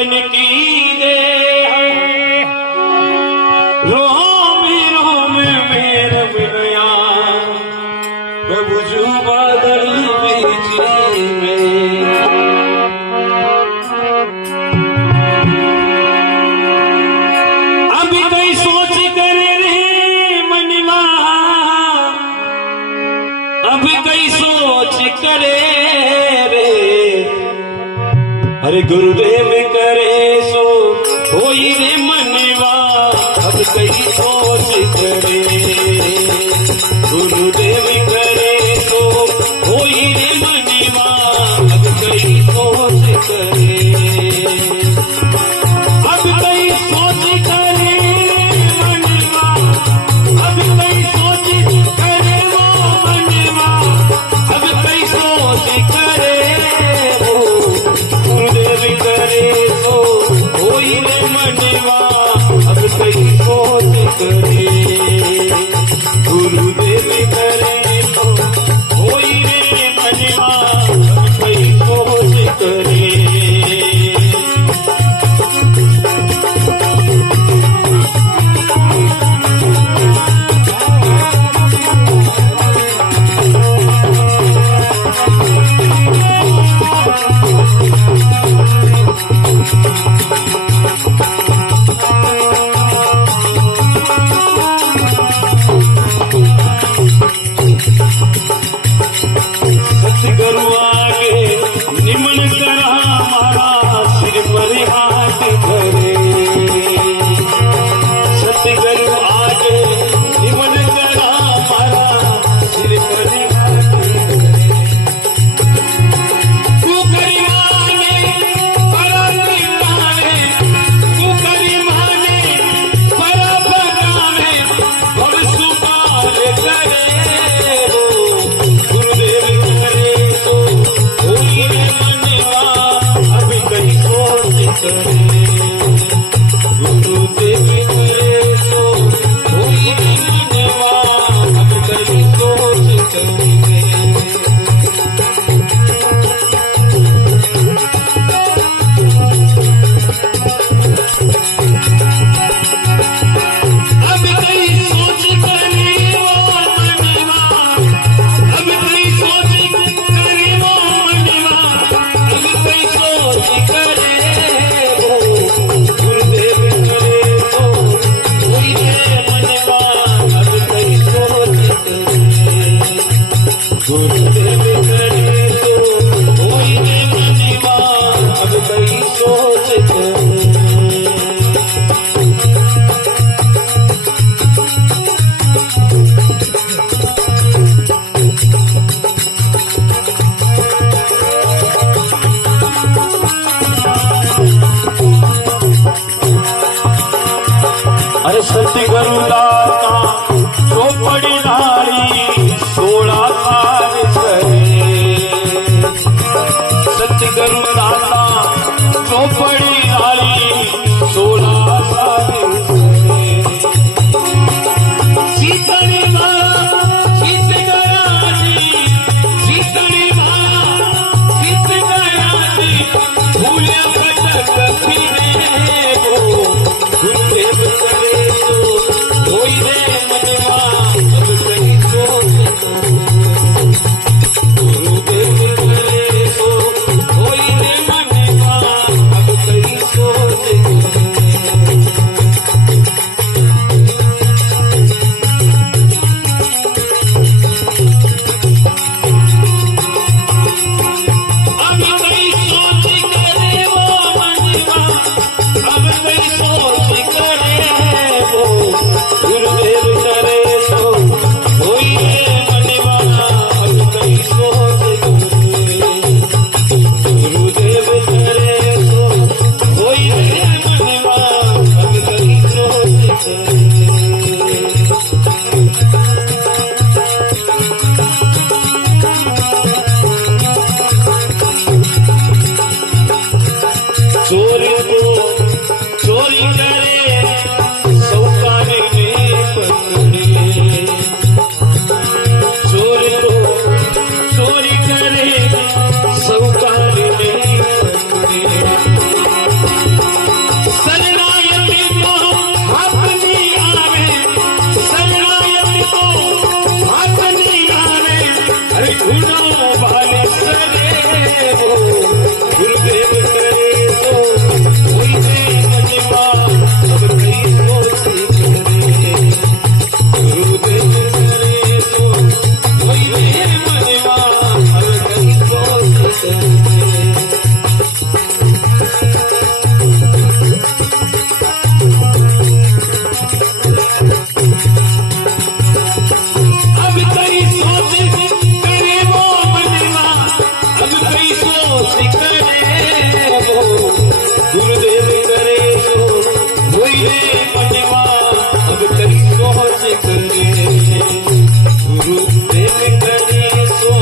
चरण की दे रोम रोम मेरे बिनया प्रभु जू बादल बिजली में अभी कई सोच करे रे मनवा अभी कई सोच करे रे अरे गुरुदेव करे सो होई रे मनवा अब कई सोच करे गुरुदेव करे सो होई रे मनवा अब कई सोच करे अब कई सोच करे मनवा अब कई सोच करे वो मनवा अब कई सोच करे वो गुरुदेव करे तो होई रे मनवा अब कई सोच करे गुरुदेव करे तो होई रे मनवा अब कई सोच करे सतगुरु आगे निमन करा मारा सिर पर हाथ धरे सतगुरु आगे निमन करा मारा सिर पर हाथ धरे तू करी माने परम माने तू करी माने परम गावे हम सुपार करे गुरुदेव करे सो होई रे मनवा अब कई सोच करे अब कई सोच करे वो मनवा अब कई सोच करे वो मनवा अब कई सोच करे गुरुदेव करे तो होई रे मनवा अब कई सोच करे अरे सतगुरु दाता चौपड़ी धारी 16 साल करे सतगुरु दाता चौपड़ी धारी 16 साल करे शीतली माला शीत गया जी शीतली माला शीत गया जी भूले भटक फिरे वो गुरुदेव करे तो होई रे मनवा अब कई सोच गुरुदेव करे तो होई रे मनवा अब कई सोच अब कई सोच करे वो मनवा अब कई सोच करे वो गुरुदेव करे तो होई रे मनवा अब कई सोच करे गुरुदेव करे तो होई रे मनवा अब कई सोच करे चोरी को चोरी करे सौकार में पकड़े चोर को चोरी करे सौकार में पकड़े शरणायति तो हाथ नहीं आवे, शरणायति तो हाथ नहीं आवे। अरे गुणों वाले सरे हो गुरुदेव करे तो कोई नहीं महिमा अब कई सोची करे। गुरुदेव करे तो कोई नहीं महिमा अब कई सोची करे। अब कई सोच करे वो मनवा, अब कई सोच करे वो गुरुदेव करे तो कोई नहीं मनवा अब कई सोच करे। गुरुदेव करे तो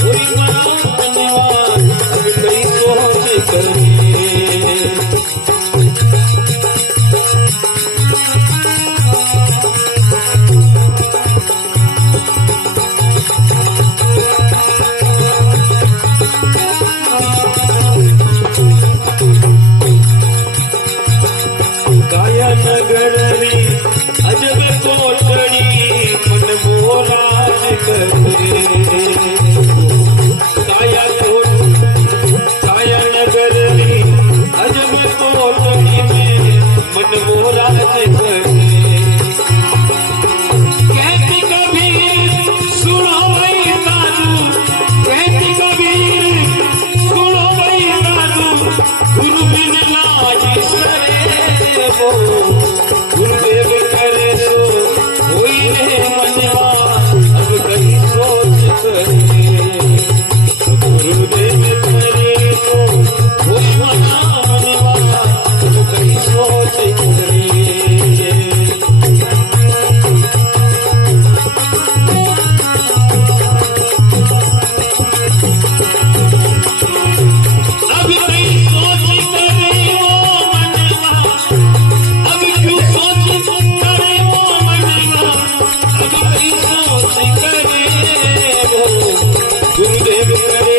कोई मनवा अब कई सोच करे। काया नगर री अजब कोटड़ी मन मोराज करे। काया नगर री अजब कोटड़ी में मन मोराज करे। कहती कबीर सुनो भाई दादू, कहती कबीर सुनो भाई दादू, गुरु बिन लाज सरे हो गुरुदेव करे तो कोई नहीं मनवा अब कई सोच करे। गुरुदेव करे तो कोई मनवा अब कई सोच करे। अब कई सोच करे वो मनवा, अब क्यों सोच करे वो मनवा, अब कई सोच करे वो गुरुदेव करे